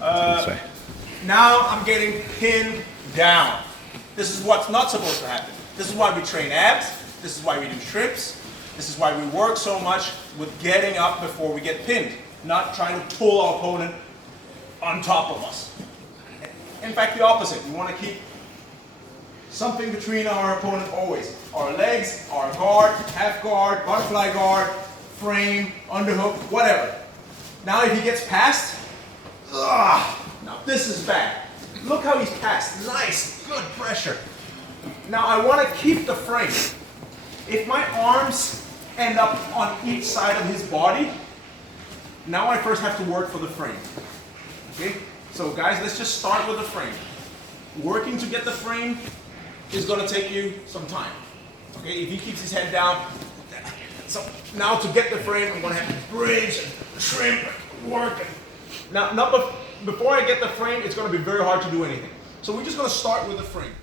Now I'm getting pinned down. This is what's not supposed to happen. This is why we train abs. This is why we do shrimps. This is why we work so much with getting up before we get pinned, not trying to pull our opponent on top of us. In fact, the opposite. We want to keep something between our opponent always. Our legs, our guard, half guard, butterfly guard, frame, underhook, whatever. Now if he gets past, now this is bad. Look how he's passed. Nice, good pressure. Now I want to keep the frame. If my arms end up on each side of his body, now I first have to work for the frame. Okay? So guys, let's just start with the frame. Working to get the frame is going to take you some time. Okay? If he keeps his head down, so now to get the frame, I'm going to have to bridge and shrimp and work. Now, before I get the frame, it's going to be very hard to do anything. So we're just going to start with the frame.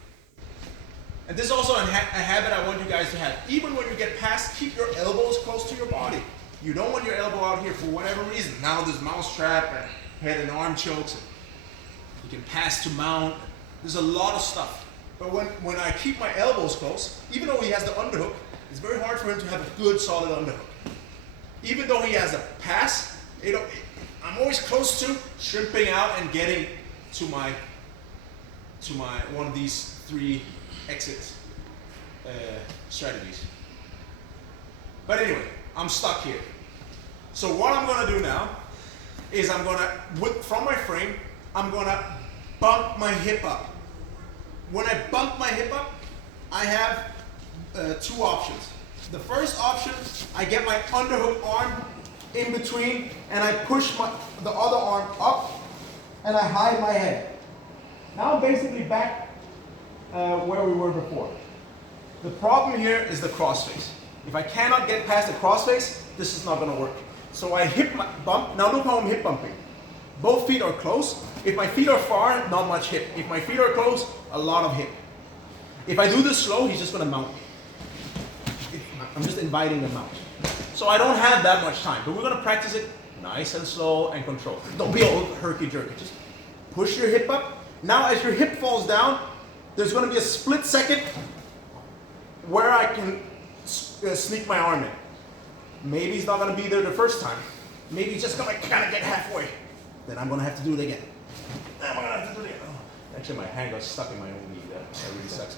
And this is also a habit I want you guys to have. Even when you get past, keep your elbows close to your body. You don't want your elbow out here for whatever reason. Now there's mouse trap and head and arm chokes. You can pass to mount. There's a lot of stuff. But when I keep my elbows close, even though he has the underhook, it's very hard for him to have a good solid underhook. Even though he has a pass, I'm always close to shrimping out and getting to my one of these 3 exit strategies. But anyway, I'm stuck here. So what I'm going to do now is I'm going to, from my frame, I'm going to bump my hip up. When I bump my hip up, I have 2 options. The first option, I get my underhook arm in between and I push the other arm up and I hide my head. Now I'm basically back where we were before. The problem here is the crossface. If I cannot get past the crossface, this is not going to work. So I hip bump. Now look how I'm hip bumping. Both feet are close. If my feet are far, not much hip. If my feet are close, a lot of hip. If I do this slow, he's just going to mount me. I'm just inviting the mount. So I don't have that much time, but we're going to practice it nice and slow and controlled. Don't be all herky-jerky. Just push your hip up. Now as your hip falls down, there's going to be a split second where I can sneak my arm in. Maybe he's not going to be there the first time. Maybe he's just going to kind of get halfway. Then I'm going to have to do it again. I'm going to have to do it again. Oh, actually, my hand got stuck in my own knee. That really sucks.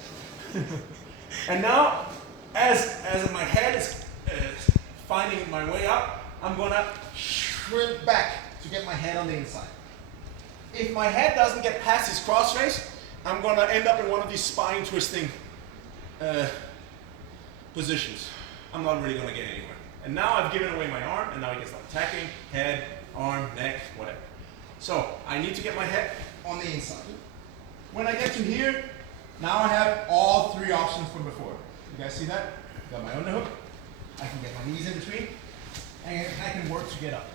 And now, as my head is finding my way up, I'm going to shrimp back to get my head on the inside. If my head doesn't get past his crossface, I'm going to end up in one of these spine twisting positions. I'm not really going to get anywhere. And now I've given away my arm, and now he can start attacking, head, arm, neck, whatever. So I need to get my head on the inside. When I get to here, now I have all 3 options from before. You guys see that? Got my underhook. I can get my knees in between, and I can work to get up.